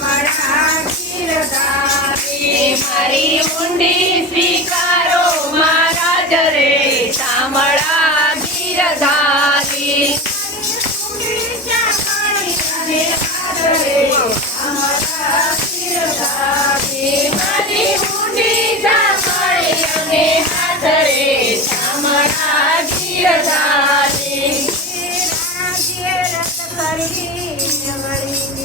શામળા ગીરધારી મારી ઊંડી સ્વીકારો મારા જરે શામળા ગીરધારી મારી ઊંડી સાંભળી અને હાથરે શામળા ગીરધારી રાણાજીએ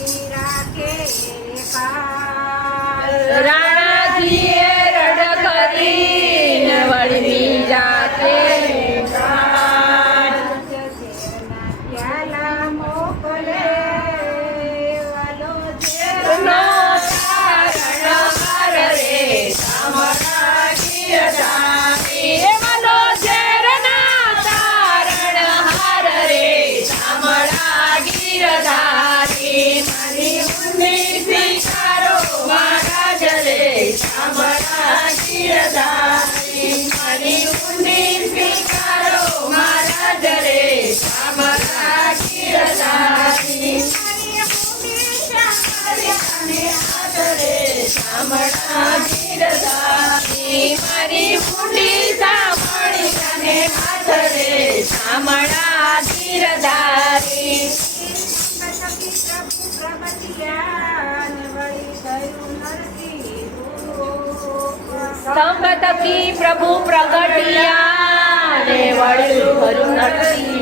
મારી ઊંડી સાંભળી અને હાથરે શામળા ગીરધારી સ્તંભ થકી પ્રભુ પ્રગટિયા ને વળ્યું ખરું નરસિંહ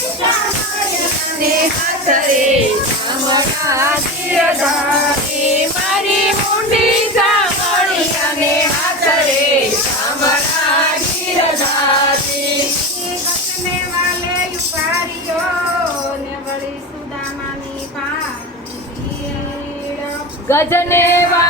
મારી ઊંડી સ્વીકારો મારા દરે શામળા ગીરધારી મારી ઊંડી સ્વીકારો મારા દરે શામળા ગીરધારી ને હાથરે શામળા ગીરધારી મુંડી સાંભળી અને હાથરે શામળા ગીરધારી ગજને વાલે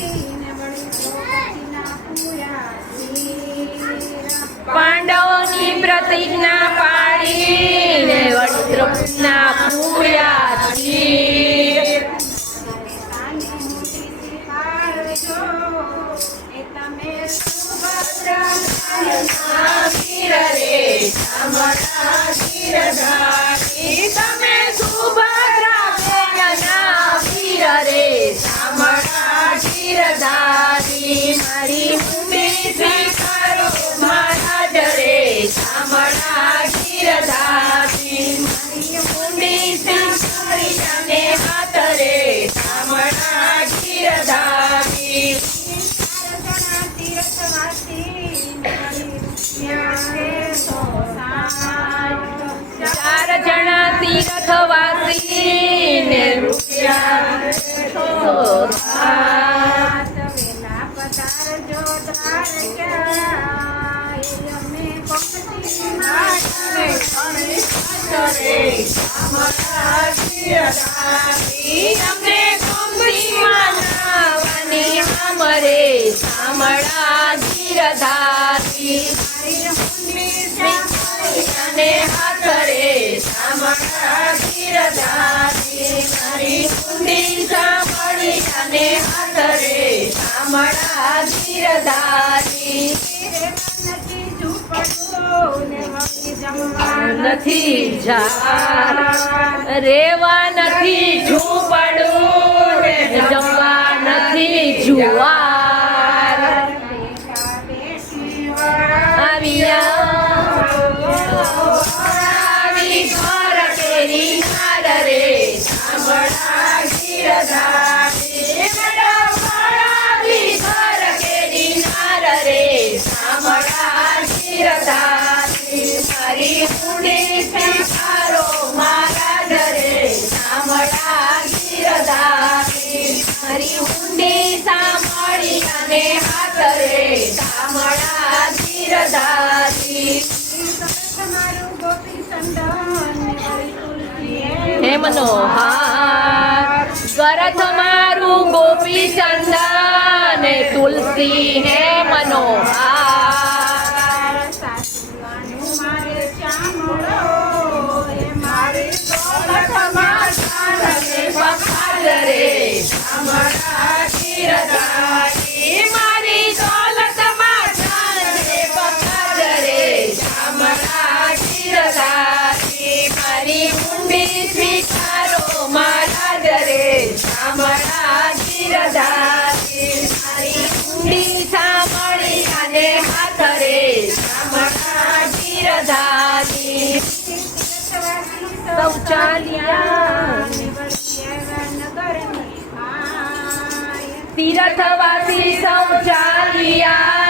પાંડવોની પ્રતિજ્ઞા પાડીને રે શામળા તમે સુભદ્રા રે શામળા ગીરધારી મારી તીર્થવાસી ને રૂપિયા સો સાત. કરે શામળા ગીરધારી અમને કુંભીમાં નાવાની અમરે શામળા ગીરધારી અને હાથ રે શામળા મારી કુંડી સાંભળી અને હાથ રે શામળા ગીરધારી ઝૂંપડો ને વળી જમવા નથી જા રેવા નથી હે મનોહાર ગરથ મારું ગોપી ચંદન તુલસી હે મનોહાર મારી સ્વીકારો મારા ઘરે સાંભળા ગીરધારી મારી. ઊંડી સાંભળી અને હાથ રે સાંભળા ગીરધારી તીરથવાસી શૌચાલિયા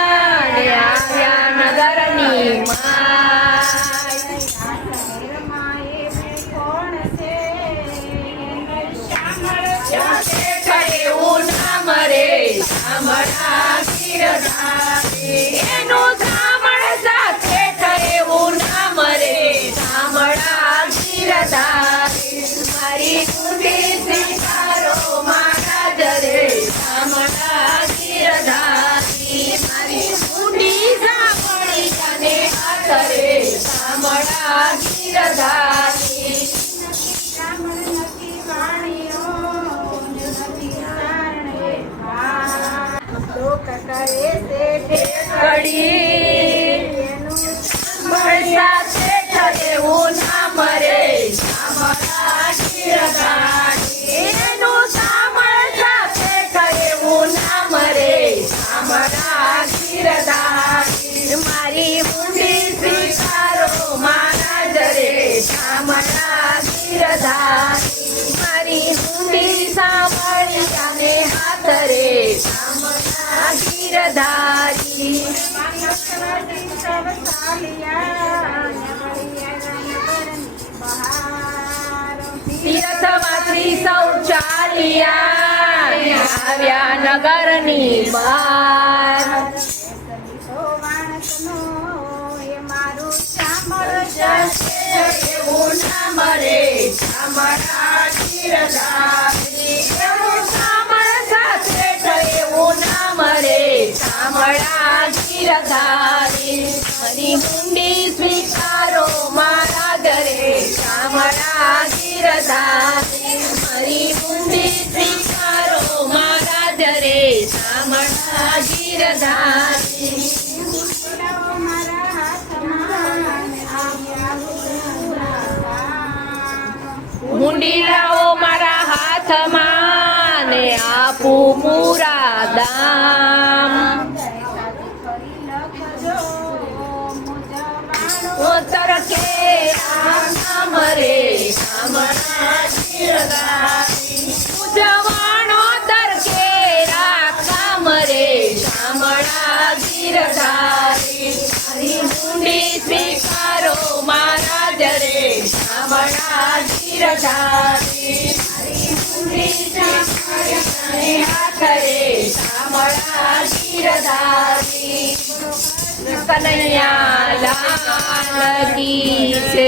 નગરની મારી ઊંડી સાંભળી અને હાથ રે ગીરધારી ને આવ્યા નગરની બહાર. એવું નામ રે એવું સાંભળ સાથે મારી મુંડી સ્વીકારો મારા ઘરે શામળા ગીરધારી મારી મુંડી સ્વીકારો મારા ઘરે શામળા ગીરધારી. મુંડી લાવો મારા હાથમાં ને આપું પૂરા દામ ઉત્તર કે આમ રે સાંભળા ઉજવાણો તરકે કામ રે સાંભળા ગીરધારી સાંભળા ગીરધારી હરી મુંડી સ્વીકારો હાથ રે સાંભળા ગીરધારી કનૈયા લાલ કી છે